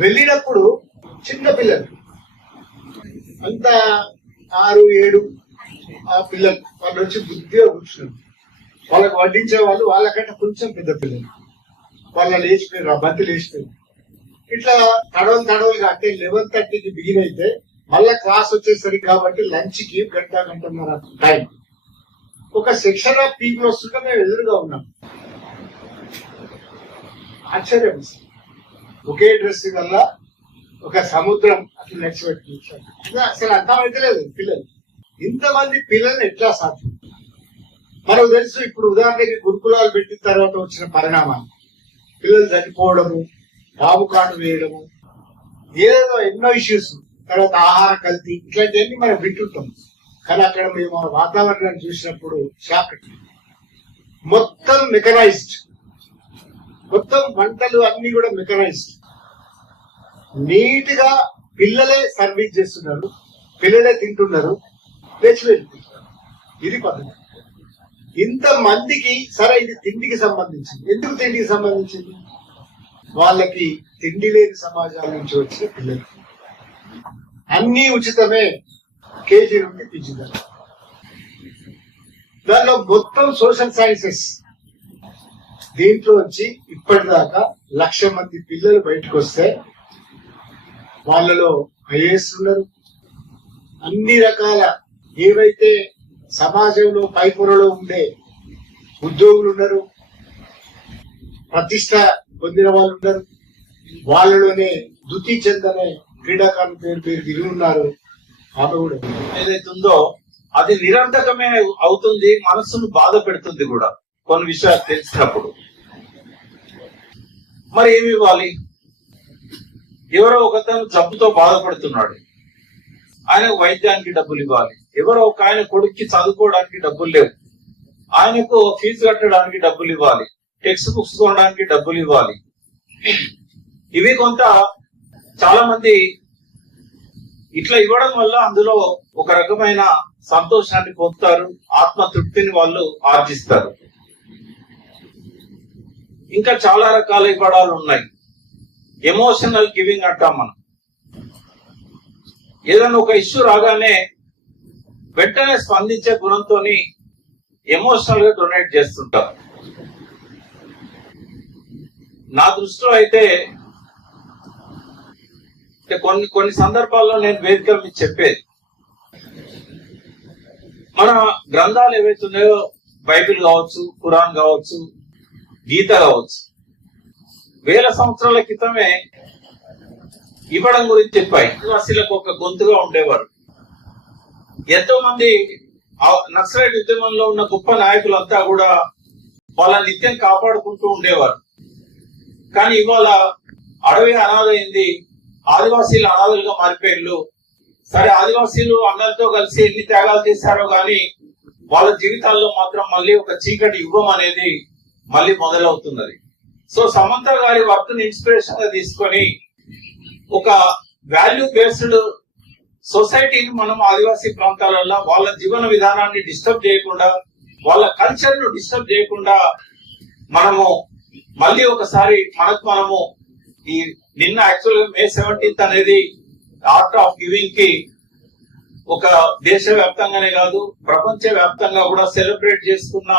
వెళ్ళినప్పుడు చిన్న పిల్లలు అంత 6-7 ఆ పిల్లలు వాళ్ళ నుంచి బుద్ధిగా కూర్చున్నారు. వాళ్ళకు వడ్డించే వాళ్ళు వాళ్ళకంటే కొంచెం పెద్ద పిల్లలు. వాళ్ళ లేచిపోయారు, ఆ బంతి లేచిపోయారు. ఇట్లా తడవలుగా అంటే 11:30కి బిగిన్ అయితే మళ్ళా క్లాస్ వచ్చేసరికి కాబట్టి లంచ్ కి గంటన్నర టైం. ఒక సెక్షన్ ఆఫ్ పీపుల్ వస్తుంటే మేము ఎదురుగా ఉన్నాం. ఆశ్చర్యం, ఒకే డ్రెస్ వల్ల ఒక సముద్రం అట్లా నడిచిపెట్టి అసలు అర్థమైతే లేదు. పిల్లలు ఇంతమంది పిల్లల్ని ఎట్లా సాధ్యం? మనకు తెలుసు. ఇప్పుడు ఉదాహరణకి గురుకులాలు పెట్టిన తర్వాత వచ్చిన పరిణామాలు, పిల్లలు చనిపోవడము, బాబు కాటు వేయడము, ఏదో ఎన్నో ఇష్యూస్, తర్వాత ఆహార కల్తీ, ఇట్లాంటివన్నీ మనం వింటుంటాం. కానీ అక్కడ మేము వాతావరణాన్ని చూసినప్పుడు షాక్. మొత్తం మెకనైజ్డ్, మొత్తం వంటలు అన్ని కూడా మెకనైజ్డ్. నీట్ గా పిల్లలే సర్వీస్ చేస్తున్నారు, పిల్లలే తింటున్నారు, లేచి వెళ్ళిపోతున్నారు. ఇది పద్ధతి. ఇంత మందికి సరే ఇది తిండికి సంబంధించింది. ఎందుకు తిండికి సంబంధించింది? వాళ్ళకి తిండి లేని సమాజాల నుంచి వచ్చిన పిల్లలు. అన్ని ఉచితమే, కేజీ నుండి పీజీ దాకా. దానిలో మొత్తం సోషల్ సైన్సెస్. దీంట్లో వచ్చి ఇప్పటిదాకా 1,00,000 మంది పిల్లలు బయటకు వస్తే వాళ్ళలో ఐఏఎస్ ఉన్నారు, అన్ని రకాల ఏవైతే సమాజంలో పైపొరలో ఉండే ఉద్యోగులు ఉన్నారు, ప్రతిష్ట పొందిన వాళ్ళు ఉన్నారు. వాళ్ళలోనే దుతి చెందనే క్రీడాకారుల పేరు విలువ ఉన్నారు. ఆమె కూడా ఏదైతుందో అది నిరంతకమే అవుతుంది, మనస్సును బాధ పెడుతుంది కూడా కొన్ని విషయాలు తెలిసినప్పుడు. మరి ఏమి ఇవ్వాలి? ఎవరో ఒకతను జబ్బుతో బాధపడుతున్నాడు, ఆయనకు వైద్యానికి డబ్బులు ఇవ్వాలి. ఎవరో ఒక ఆయన కొడుక్కి చదువుకోవడానికి డబ్బులు లేవు, ఆయనకు ఫీజు కట్టడానికి డబ్బులు ఇవ్వాలి, టెక్స్ట్ బుక్స్ కొనడానికి డబ్బులు ఇవ్వాలి. ఇవి కొంత చాలా మంది ఇట్లా ఇవ్వడం వల్ల అందులో ఒక రకమైన సంతోషాన్ని పొందుతారు, ఆత్మతృప్తిని వాళ్ళు ఆర్జిస్తారు. ఇంకా చాలా రకాల ఇవ్వడాలు ఉన్నాయి. ఎమోషనల్ గివింగ్ అంటాం మనం. ఏదైనా ఒక ఇష్యూ రాగానే వెంటనే స్పందించే గుణంతో ఎమోషనల్ గా డొనేట్ చేస్తుంటారు. నా దృష్టిలో అయితే కొన్ని సందర్భాల్లో నేను వేదికల మీద చెప్పేది, మన గ్రంథాలు ఏవైతే ఉన్నాయో, బైబిల్ కావచ్చు, ఖురాన్ కావచ్చు, గీత కావచ్చు, 1000 సంవత్సరాల క్రితమే ఇవ్వడం గురించి చెప్పాయి. ఆదివాసీలకు ఒక గొంతుగా ఉండేవారు. ఎంతో మంది నక్సలైట్ ఉద్యమంలో ఉన్న గొప్ప నాయకులంతా కూడా వాళ్ళ నిత్యం కాపాడుకుంటూ ఉండేవారు. కానీ ఇవాళ అడవి అనాథైంది, ఆదివాసీలు అనాథలుగా మారిపోయిళ్ళు. సరే, ఆదివాసీలు అందరితో కలిసి ఎన్ని త్యాగాలు చేశారో గాని వాళ్ళ జీవితాల్లో మాత్రం మళ్ళీ ఒక చీకటి యుగం అనేది మళ్ళీ మొదలవుతున్నది. సో సమంత గారి వర్క్ ని ఇన్స్పిరేషన్ గా తీసుకొని ఒక వాల్యూ బేస్డ్ సొసైటీని మనం ఆదివాసీ ప్రాంతాలలో వాళ్ళ జీవన విధానాన్ని డిస్టర్బ్ చేయకుండా, వాళ్ళ కల్చర్ ను డిస్టర్బ్ చేయకుండా మనము మళ్ళీ ఒకసారి మనము ఈ నిన్న యాక్చువల్ గా May 17th అనేది ఆర్ట్ ఆఫ్ గివింగ్ కి ఒక దేశవ్యాప్తంగానే కాదు ప్రపంచ వ్యాప్తంగా కూడా సెలబ్రేట్ చేసుకున్న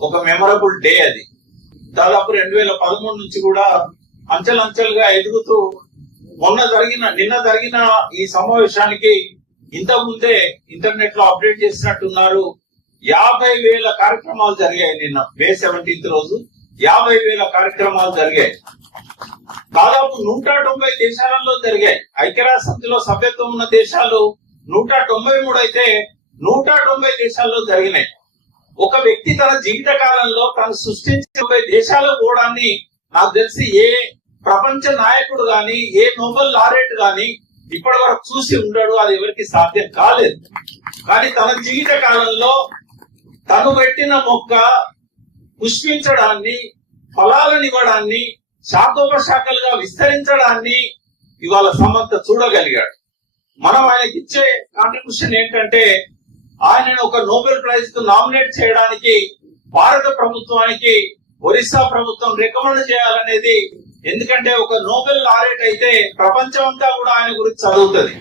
ఒక మెమరబుల్ డే. అది దాదాపు 2013 నుంచి కూడా అంచెలంచెలుగా ఎదుగుతూ నిన్న జరిగిన ఈ సమావేశానికి ఇంతకుముందే ఇంటర్నెట్ లో అప్డేట్ చేసినట్టున్నారు. 50,000 కార్యక్రమాలు జరిగాయి. నిన్న May 17th రోజు 50,000 కార్యక్రమాలు జరిగాయి. దాదాపు 190 దేశాలలో జరిగాయి. ఐక్యరాజ్య సమితిలో సభ్యత్వం ఉన్న దేశాలు 193 అయితే 190 దేశాల్లో జరిగినాయి. ఒక వ్యక్తి తన జీవిత కాలంలో తను సృష్టించే దేశాలు పోవడాన్ని నాకు తెలిసి ఏ ప్రపంచ నాయకుడు గాని, ఏ నోబెల్ లారెట్ గాని ఇప్పటి వరకు చూసి ఉండడు, అది ఎవరికి సాధ్యం కాలేదు. కానీ తన జీవిత కాలంలో తను పెట్టిన మొక్క పుష్పించడాన్ని, ఫలాలను ఇవ్వడాన్ని, శాఖోపశాఖలుగా విస్తరించడాన్ని ఇవాళ సమంత చూడగలిగాడు. మనం ఆయనకి ఇచ్చే కాంట్రిబ్యూషన్ ఏంటంటే ఆయనను ఒక నోబెల్ ప్రైజ్ కు నామినేట్ చేయడానికి భారత ప్రభుత్వానికి ఒరిస్సా ప్రభుత్వం రికమెండ్ చేయాలనేది. ఎందుకంటే ఒక నోబెల్ లారెట్ అయితే ప్రపంచం అంతా కూడా ఆయన గురించి చదువుతుంది.